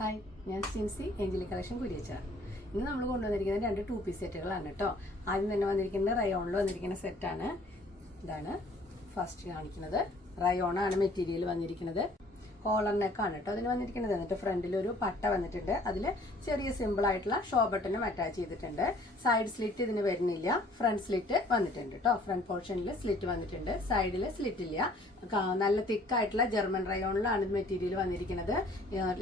Hi, ഞാൻ Sincy Angeli collection കുരിയച്ചാർ. ഇന്ന് നമ്മൾ കൊണ്ടുവന്നിരിക്കുന്നത് 2 2 പീസ് സെറ്റുകളാണ് കേട്ടോ. ആദ്യം തന്നെ വന്നിരിക്കുന്നത് റയോണിൽ വന്നിരിക്കുന്ന സെറ്റാണ്. ഇതാണ് ഫസ്റ്റ് കാണിക്കുന്നത്. റയോണാണ് മെറ്റീരിയൽ വന്നിരിക്കുന്നത്. കോളർ നെക്കാണ് കേട്ടോ അതിന് വന്നിരിക്കുന്നത്. എന്നിട്ട് ഫ്രണ്ടിൽ ഒരു പട്ട വന്നിട്ടുണ്ട്. അതിൽ ചെറിയ സിമ്പിൾ ആയിട്ടുള്ള ഷോ ബട്ടണും അറ്റാച്ച് ചെയ്തിട്ടുണ്ട്. സൈഡ് സ്ലിറ്റ് ഇതിന് വരുന്നില്ല. ഫ്രണ്ട് സ്ലിറ്റ് വന്നിട്ടുണ്ട് കേട്ടോ. ഫ്രണ്ട് പോർഷനിൽ സ്ലിറ്റ് വന്നിട്ടുണ്ട്, സൈഡിൽ സ്ലിറ്റ് ഇല്ല. നല്ല തിക്കായിട്ടുള്ള ജർമ്മൻ റയോണിലാണ് മെറ്റീരിയൽ വന്നിരിക്കുന്നത്.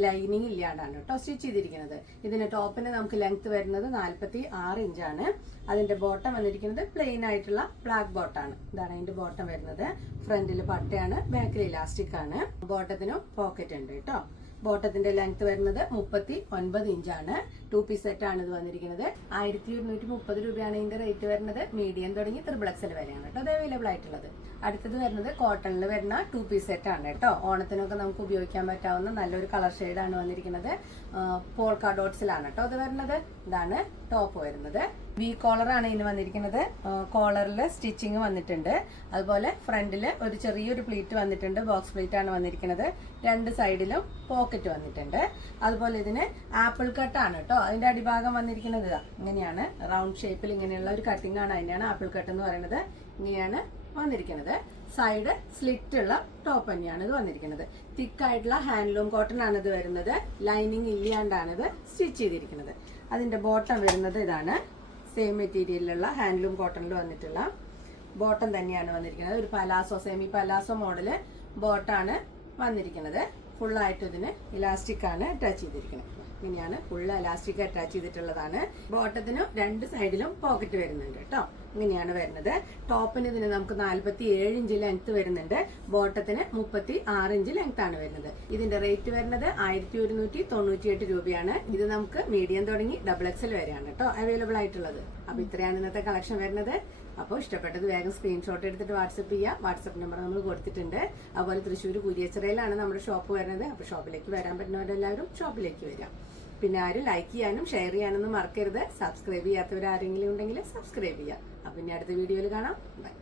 ലൈനിങ് ഇല്ലാണ്ടാണ് കേട്ടോ സ്റ്റിച്ച് ചെയ്തിരിക്കുന്നത്. ഇതിന് ടോപ്പിന് നമുക്ക് ലെങ്ത് വരുന്നത് 46 ഇഞ്ചാണ്. അതിന്റെ ബോട്ടം വന്നിരിക്കുന്നത് പ്ലെയിൻ ആയിട്ടുള്ള ബ്ലാക്ക് ബോട്ടാണ്. ഇതാണ് അതിന്റെ ബോട്ടം വരുന്നത്. ഫ്രണ്ടിൽ പട്ടയാണ്, ബാക്കിൽ ഇലാസ്റ്റിക് ആണ്. ബോട്ടത്തിനും പോക്കറ്റ് ഉണ്ട് കേട്ടോ. ബോട്ടത്തിന്റെ ലെങ്ത് വരുന്നത് 39 ഇഞ്ചാണ്. 2 പീസ് സെറ്റ് ആണ് ഇത് വന്നിരിക്കുന്നത്. 1130 രൂപയാണ് ഇതിന്റെ റേറ്റ് വരുന്നത്. മീഡിയം തുടങ്ങി XXL വരെയാണ് കേട്ടോ അത് അവൈലബിൾ ആയിട്ടുള്ളത്. അടുത്തത് വരുന്നത് കോട്ടണിൽ വരുന്ന 2 പീസ് സെറ്റ് ആണ് കേട്ടോ. ഓണത്തിനൊക്കെ നമുക്ക് ഉപയോഗിക്കാൻ പറ്റാവുന്ന നല്ലൊരു കളർ ഷെയ്ഡാണ് വന്നിരിക്കുന്നത്. പോൾക്ക ഡോട്ട്സിലാണ് കേട്ടോ അത് വരുന്നത്. ഇതാണ് ടോപ്പ് വരുന്നത്. വി കോളർ ആണ് ഇതിന് വന്നിരിക്കുന്നത്. കോളറിൽ സ്റ്റിച്ചിങ് വന്നിട്ടുണ്ട്. അതുപോലെ ഫ്രണ്ടിൽ ഒരു ചെറിയൊരു പ്ലീറ്റ് വന്നിട്ടുണ്ട്. ബോക്സ് പ്ലീറ്റ് ആണ് വന്നിരിക്കുന്നത്. 2 സൈഡിലും പോക്കറ്റ് വന്നിട്ടുണ്ട്. അതുപോലെ ഇതിന് ആപ്പിൾ കട്ടാണ് കേട്ടോ. അതിന്റെ അടിഭാഗം വന്നിരിക്കുന്നത് ഇങ്ങനെയാണ്. റൗണ്ട് ഷേപ്പിൽ ഇങ്ങനെയുള്ള ഒരു കട്ടിംഗ് ആണ്. അതിനാണ് ആപ്പിൾ കട്ട് എന്ന് പറയുന്നത്. ഇങ്ങനെയാണ് വന്നിരിക്കുന്നത്. സൈഡ് സ്ലിറ്റ് ഉള്ള ടോപ്പ് തന്നെയാണ് ഇത് വന്നിരിക്കുന്നത്. തിക്കായിട്ടുള്ള ഹാൻഡ്ലൂം കോട്ടൺ ആണ് ഇത് വരുന്നത്. ലൈനിങ് ഇല്ലാണ്ടാണ് ഇത് സ്റ്റിച്ച് ചെയ്തിരിക്കുന്നത്. അതിന്റെ ബോട്ടം വരുന്നത് ഇതാണ്. സെയിം മെറ്റീരിയലിലുള്ള ഹാൻഡ്ലൂം കോട്ടണിൽ വന്നിട്ടുള്ള ബോട്ടം തന്നെയാണ് വന്നിരിക്കുന്നത്. ഒരു പലാസോ സെമി പലാസോ മോഡല് ബോട്ടാണ് വന്നിരിക്കുന്നത്. ഫുള്ളായിട്ട് ഇതിന് ഇലാസ്റ്റിക് ആണ് അറ്റാച്ച് ചെയ്തിരിക്കുന്നത്. ഇങ്ങനെയാണ് ഫുള്ള് ഇലാസ്റ്റിക് അറ്റാച്ച് ചെയ്തിട്ടുള്ളതാണ്. ബോട്ടത്തിന് 2 സൈഡിലും പോക്കറ്റ് വരുന്നുണ്ട് കേട്ടോ. ഇങ്ങനെയാണ് വരുന്നത്. ടോപ്പിന് ഇതിന് നമുക്ക് 47 ഇഞ്ച് ലെങ്ത് വരുന്നുണ്ട്. ബോട്ടത്തിന് 36 ഇഞ്ച് ലെങ്ത് ആണ് വരുന്നത്. ഇതിന്റെ റേറ്റ് വരുന്നത് 1198 രൂപയാണ്. ഇത് നമുക്ക് മീഡിയം തുടങ്ങി XXL വരെയാണ് കേട്ടോ അവൈലബിൾ ആയിട്ടുള്ളത്. അപ്പൊ ഇത്രയാണ് ഇന്നത്തെ കളക്ഷൻ വരുന്നത്. അപ്പോൾ ഇഷ്ടപ്പെട്ടത് വേഗം സ്ക്രീൻഷോട്ട് എടുത്തിട്ട് വാട്സപ്പ് ചെയ്യുക. വാട്സപ്പ് നമ്പർ നമ്മൾ കൊടുത്തിട്ടുണ്ട്. അതുപോലെ തൃശ്ശൂർ കുരിയച്ചിറയിലാണ് നമ്മുടെ ഷോപ്പ് വരുന്നത്. അപ്പോൾ ഷോപ്പിലേക്ക് വരാൻ പറ്റുന്നവരെല്ലാവരും ഷോപ്പിലേക്ക് വരാം. പിന്നെ ആരും ലൈക്ക് ചെയ്യാനും ഷെയർ ചെയ്യാനൊന്നും മറക്കരുത്. സബ്സ്ക്രൈബ് ചെയ്യാത്തവരാരെങ്കിലും ഉണ്ടെങ്കിൽ സബ്സ്ക്രൈബ് ചെയ്യുക. അപ്പം ഇനി അടുത്ത വീഡിയോയിൽ കാണാം. ബൈ.